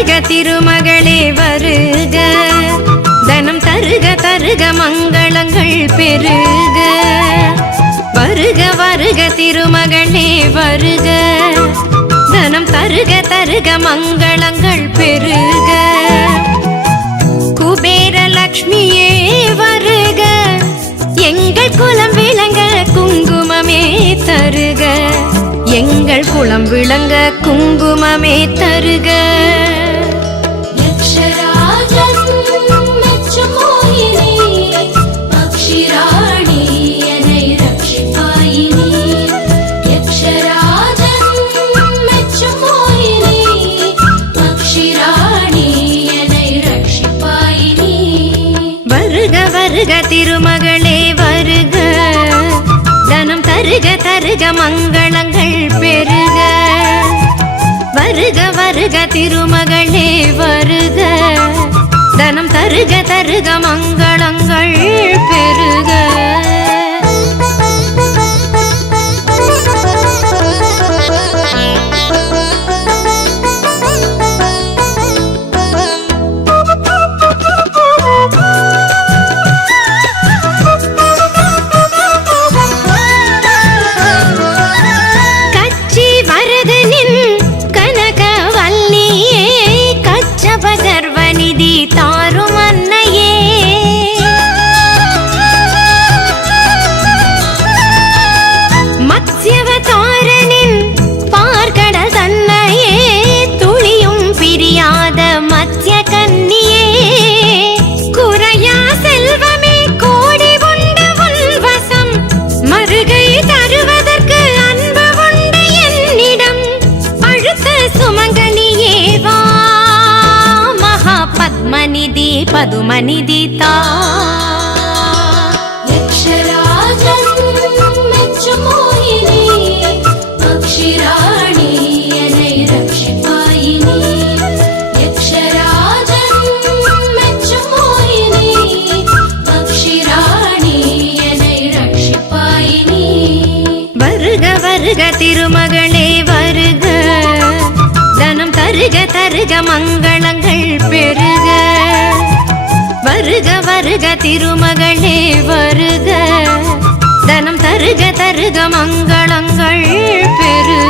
வருக திருமகளே வருக, தனம் தருக தருக மங்களங்கள் பெருக. வருக வருக திருமகளே வருக, தனம் தருக தருக மங்களங்கள் பெருக. குபேர லக்ஷ்மியே வருக, எங்கள் குலம் விளங்க குங்குமமே தருக, எங்கள் குலம் விளங்க குங்குமமே தருக. வருக திருமகளே வருக, தனம் தருக தருக மங்களங்கள் பெருக. வருக வருக திருமகளே வருக, தனம் தருக தருக மங்களங்கள் பெருக. பத்மநிதி பதுமநிதி தா. யக்ஷராஜன் மெச்சும் மோகினி, பக்ஷிராணி என்னை ரட்சிப்பாயினி. யக்ஷராஜன் மெச்சும் மோகினி, பக்ஷிராணி என்னை ரட்சிப்பாயினி. வருக வருக திருமகளே வருக, தனம் தருக தருக மங்களங்கள் பெருக. வருக வருக திருமகளே வருக, தனம் தருக தருக மங்களங்கள் பெருக.